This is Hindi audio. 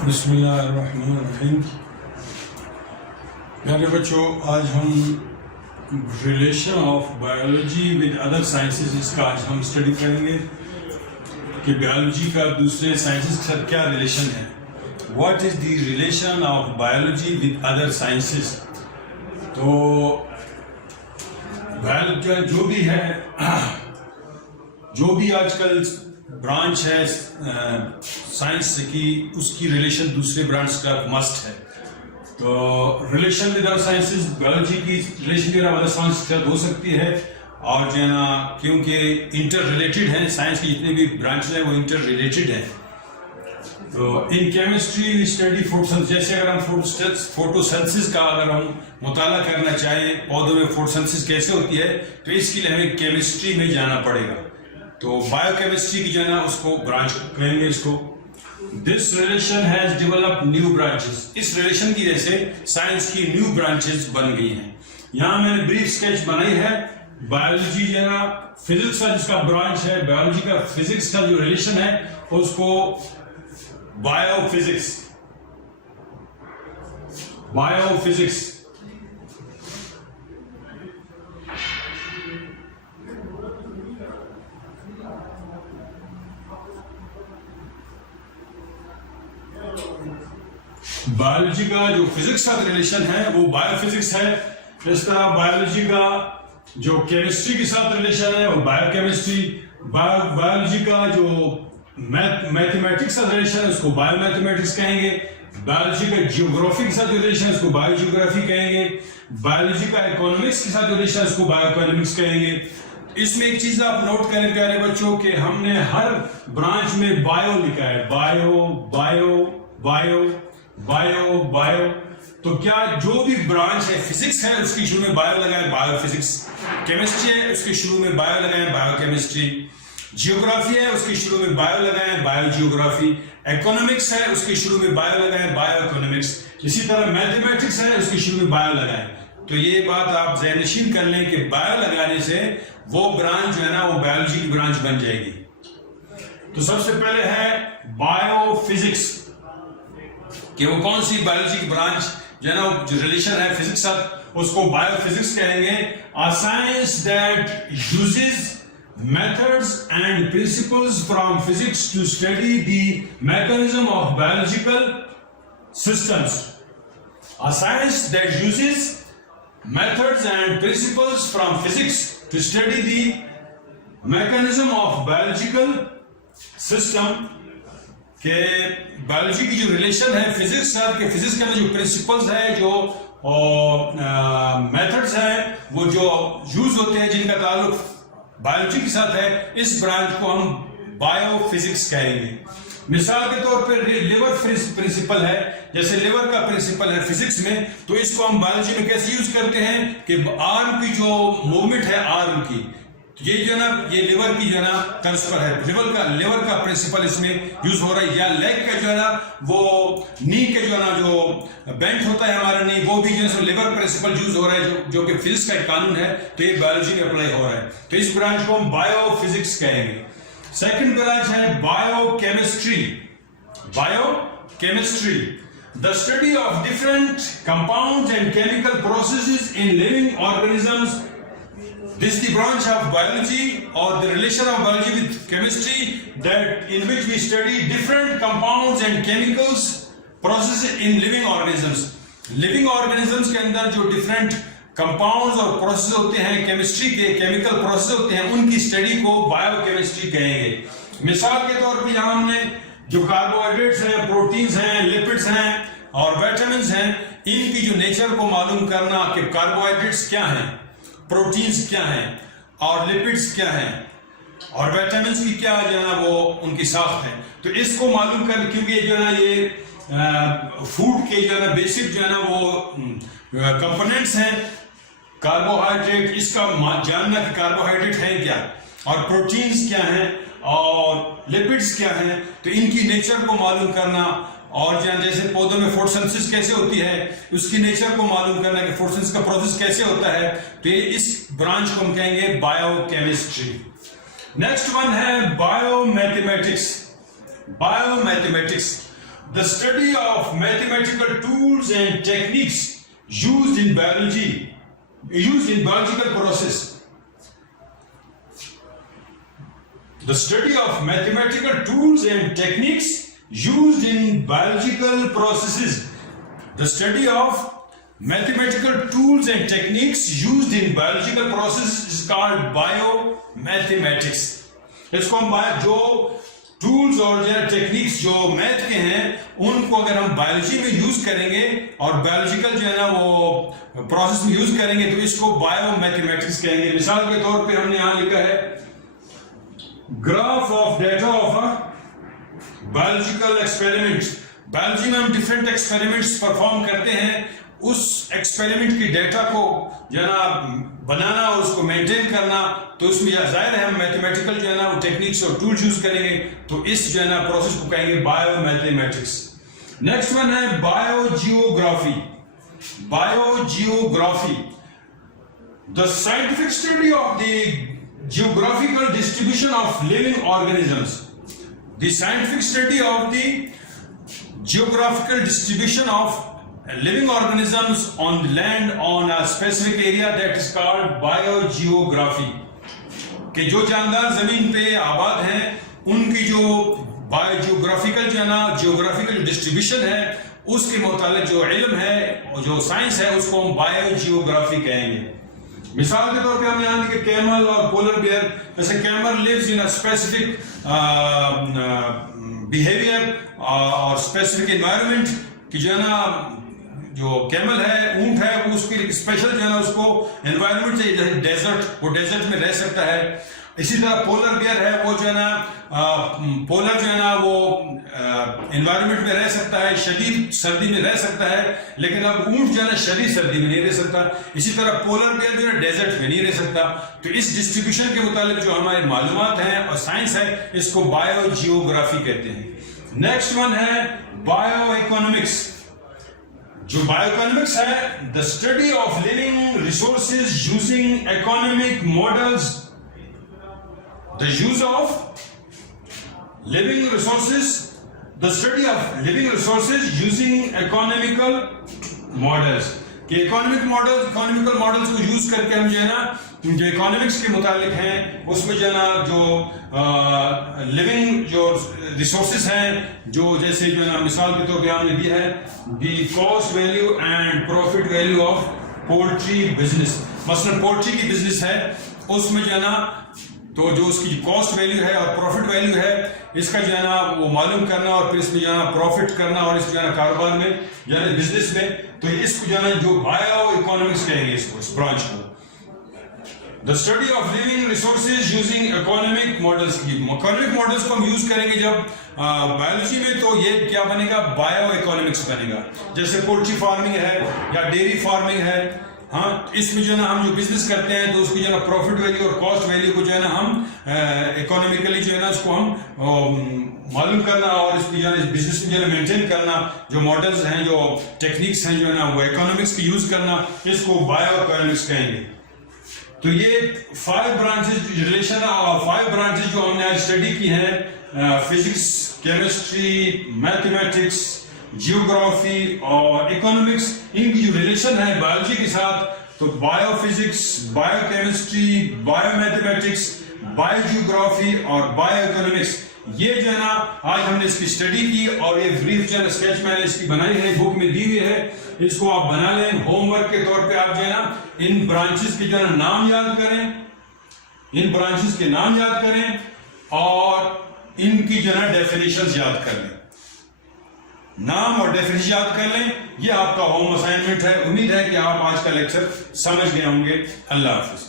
बिस्मिल्लाहिर्रहमानिर्रहीम। प्यारे बच्चों, आज हम relation of biology with other sciences इसका आज हम स्टडी करेंगे कि बायोलॉजी का दूसरे साइंसेस के साथ क्या रिलेशन है। What is the relation of biology with other sciences. तो बायोलॉजी जो भी है, जो भी आजकल ब्रांच है साइंस की, उसकी रिलेशन दूसरे ब्रांच का मस्ट है। तो relation with other sciences, biology की रिलेशन विद अदर साइंस के साथ हो सकती है, और जो है ना, क्योंकि इंटर रिलेटेड है, साइंस की जितने भी ब्रांचेस हैं वो इंटर रिलेटेड है। तो in chemistry we study photosynthesis. जैसे अगर हम फोटोसिंथेसिस का अगर हम मुताला करना चाहें, पौधों में फोटोसिंथेसिस कैसे होती है, तो इसके लिए हमें केमिस्ट्री में जाना पड़ेगा। तो बायोकेमिस्ट्री की जो है ना, उसको ब्रांच कहेंगे इसको। This relation has developed new branches. इस रिलेशन की वजह से साइंस की न्यू ब्रांचेस बन गई हैं। यहाँ मैंने ब्रीफ स्केच बनाई है। बायोलॉजी जो है ना, फिजिक्स का जिसका ब्रांच है, बायोलॉजी का फिजिक्स का जो रिलेशन है उसको बायोफिजिक्स बायोलॉजी का जो फिजिक्स का रिलेशन है वो बायोफिजिक्स है। इस तरह बायोलॉजी का जो केमिस्ट्री के साथ रिलेशन है वो बायोकेमिस्ट्री। बायोलॉजी का जो मैथमेटिक्स का रिलेशन है उसको बायोमैथमेटिक्स कहेंगे। बायोलॉजी का जियोग्राफी के साथ रिलेशन है उसको बायोजियोग्राफी कहेंगे। बायोलॉजी का इकोनॉमिक्स के साथ रिलेशन है उसको बायोइकोनॉमिक्स कहेंगे। इसमें एक चीज आप नोट करें प्यारे बच्चों कि हमने हर ब्रांच में बायो लिखा है, bio bio bio bio bio. तो क्या जो भी ब्रांच है, फिजिक्स है उसकी शुरू में बायो लगाएं, बायोफिजिक्स। केमिस्ट्री है उसके शुरू में बायो लगाएं, बायोकेमिस्ट्री। जियोग्राफी है उसके शुरू में बायो लगाएं, बायोजियोग्राफी। इकोनॉमिक्स है उसके शुरू में बायो लगाएं, बायोइकोनॉमिक्स। इसी तरह मैथमेटिक्स है उसके शुरू में बायो लगाएं। तो ये बात आप ज़हननशीन कर लें कि बायो लगाने से वो ब्रांच जो है ना, वो बायोलॉजी की ब्रांच बन जाएगी। तो सबसे पहले है बायोफिजिक्स, कि वो कौन सी बायोलॉजी की ब्रांच जो है ना, जो रिलेशन है फिजिक्स साथ, उसको बायोफिजिक्स कहेंगे। A science that uses methods and principles from physics to study the mechanism of biological systems. A science that uses methods and principles from physics to study the mechanism of biological system। के बायोलॉजी की जो रिलेशन है फिजिक्स के, फिजिक्स के अंदर जो प्रिंसिपल्स है, जो मेथड्स हैं, वो जो यूज होते हैं, जिनका ताल्लुक बायोलॉजी के साथ है, इस ब्रांच को हम बायोफिजिक्स कहेंगे। मिसाल के तौर पर लिवर प्रिंसिपल है, जैसे लिवर का प्रिंसिपल है फिजिक्स में, तो इसको हम बायोलॉजी में कैसे यूज करते हैं कि आर्म की जो मूवमेंट है आर्म की, ये जो ना, ये लिवर की जो ना कर्ज पर है, लिवर का प्रिंसिपल इसमें यूज हो रहा है। या लेग का जो है ना, वो नी के जो है ना, जो बेंट होता है हमारा नी, वो भी जो है लिवर प्रिंसिपल यूज हो रहा है, जो कि फिजिक्स का एक कानून है। तो ये बायोलॉजी में अप्लाई हो रहा है। तो इस ब्रांच को हम बायोफिजिक्स कहेंगे। सेकंड ब्रांच है biochemistry. Biochemistry, the study of different compounds and chemical processes in living organisms. This is the branch of biology, or the relation of biology with chemistry, that in which we study different compounds and chemicals processes in living organisms. Living organisms के अंदर जो different compounds और processes होते हैं, chemistry के chemical processes होते हैं, उनकी study को biochemistry कहेंगे। मिसाल के तौर पर यहाँ हमने जो कार्बोहाइड्रेट्स हैं, प्रोटीन्स हैं, लिपिड्स हैं और विटामिन्स हैं, इनकी जो नेचर को मालूम करना कि कार्बोहाइड्रेट्स क्या हैं, प्रोटीन्स क्या हैं और लिपिड्स क्या हैं और विटामिन्स की क्या जो है ना, वो उनकी साख है। तो इसको मालूम कर, क्योंकि जो है ना, ये फूड के जो है ना बेसिक जो है ना, वो कंपोनेंट्स हैं। कार्बोहाइड्रेट, इसका जानना कि कार्बोहाइड्रेट है क्या और प्रोटीन्स क्या हैं और लिपिड्स क्या हैं, तो इनकी नेचर को मालूम करना। और जैसे पौधों में फोटोसिंथेसिस कैसे होती है, उसकी नेचर को मालूम करना कि फोटोसिंथेसिस का प्रोसेस कैसे होता है, तो ये इस ब्रांच को हम कहेंगे बायोकेमिस्ट्री। नेक्स्ट वन है biomathematics. Biomathematics, the study of mathematical tools and techniques used in biological process. The study of mathematical tools and techniques used in biological processes. The study of mathematical tools and techniques used in biological processes is called biommathematics. इसको हम जो टूल्स और जो टेक्निक्स जो मैथ के हैं उनको अगर हम बायोलॉजी में यूज करेंगे और बायोलॉजिकल जो है ना वो प्रोसेस में यूज करेंगे तो इसको बायोमैथमेटिक्स कहेंगे। मिसाल के तौर पे हमने यहां लिखा है graph of data of a biological experiment. Biology में हम डिफरेंट एक्सपेरिमेंट्स परफॉर्म करते हैं, उस एक्सपेरिमेंट की डेटा को जो है ना बनाना और उसको मेंटेन करना, तो उसमें जाहिर है हम मैथमेटिकल जो है ना वो टेक्निक्स और टूल्स यूज करेंगे, तो इस जो है ना प्रोसेस को कहेंगे बायोमैथमेटिक्स। नेक्स्ट वन है biogeography. Biogeography, the scientific study of the geographical distribution of living organisms. The scientific study of the geographical distribution of living organisms on the land on a specific area, that is called biogeography. कि जो जानदार जमीन पे आबाद हैं उनकी जो बायोजियोग्राफिकल जो है ना जियोग्राफिकल डिस्ट्रीब्यूशन है उसके मुतालिक जो इल्म है जो साइंस है उसको हम बायोजियोग्राफी कहेंगे। मिसाल के तौर पे हमने यहाँ लिखे कैमल और पोलर बियर। जैसे camel lives in a specific behaviour और स्पेसिफिक एनवायरनमेंट कि जो है ना जो कैमल है ऊंट है वो उसकी स्पेशल जो है ना उसको एनवायरनमेंट चाहिए, जैसे डेजर्ट, वो डेजर्ट में रह सकता है। इसी तरह पोलर बियर है वो जो है ना पोलर जो है ना वो एनवायरनमेंट में रह सकता है, शदीद सर्दी में रह सकता है, लेकिन अब ऊंट जो है ना शदीद सर्दी में नहीं रह सकता। इसी तरह पोलर बियर जो है डेजर्ट में नहीं रह सकता। तो इस डिस्ट्रीब्यूशन के मुताबिक जो हमारी मालूमात हैं और साइंस है इसको बायोजियोग्राफी कहते हैं। नेक्स्ट वन है बायो इकोनॉमिक्स। जो बायोइकोनॉमिक्स है the study of living resources using economic models. The use of living resources, the study of living resources using economical models. कि इकोनॉमिकल मॉडल्स को यूज करके हम जो है ना जो इकोनॉमिक्स के मुतालिक हैं उसमें जो है ना जो लिविंग जो रिसोर्सेज हैं जो जैसे जो है ना मिसाल के तौर पे हमने दी है दी cost value and profit value of poultry business. मसलन पोल्ट्री की बिजनेस है उसमें जो है ना तो जो उसकी कॉस्ट वैल्यू है और प्रॉफिट वैल्यू है इसका जो है ना वो मालूम करना और फिर इसमें जो है ना प्रॉफिट करना और इस जो है ना कारोबार में जो है बिजनेस में, तो इसको जो है ना जो बायो इकोनॉमिक्स कहेंगे इसको, इस ब्रांच को। The study of living resources using economic models. Economic models को हम यूज करेंगे जब बायोलॉजी में, तो ये क्या बनेगा बायो इकोनॉमिक्स बनेगा। जैसे पोल्ट्री फार्मिंग है या डेयरी फार्मिंग है, हाँ इसमें जो है ना हम जो बिजनेस करते हैं तो उसकी जो है ना प्रॉफिट वैल्यू और कॉस्ट वैल्यू को जो है ना हम इकोनॉमिकली जो है ना उसको हम मालूम करना और इसकी जो है ना बिजनेस में जो है मेंटेन करना, जो मॉडल्स हैं जो टेक्निक्स हैं जो है ना वो इकोनॉमिक्स की यूज करना, इसको बायो इकोनॉमिक्स कहेंगे। तो ये 5 ब्रांचेस रिलेशन और 5 ब्रांचेस जो हमने आज स्टडी की हैं फिजिक्स, केमिस्ट्री, मैथमेटिक्स, जियोग्राफी और इकोनॉमिक्स, इनकी जो रिलेशन है बायोलॉजी के साथ, तो बायोफिजिक्स, बायोकेमिस्ट्री, बायोमैथमेटिक्स, बायोजियोग्राफी और बायोइकोनॉमिक्स, ये जो है ना आज हमने इसकी स्टडी की और ये ब्रीफ जो है स्केच मैंने इसकी बनाई है, बुक में दी हुई है, इसको आप बना लें। होमवर्क के तौर पे आप जो है ना इन ब्रांचेस के जो है नाम याद करें, इन ब्रांचेस के नाम याद करें और इनकी जो है डेफिनेशंस याद कर लें, नाम और डेफिनेशन याद कर लें। ये आपका होम असाइनमेंट है। उम्मीद है कि आप आज का लेक्चर समझ गए होंगे। अल्लाह हाफिज।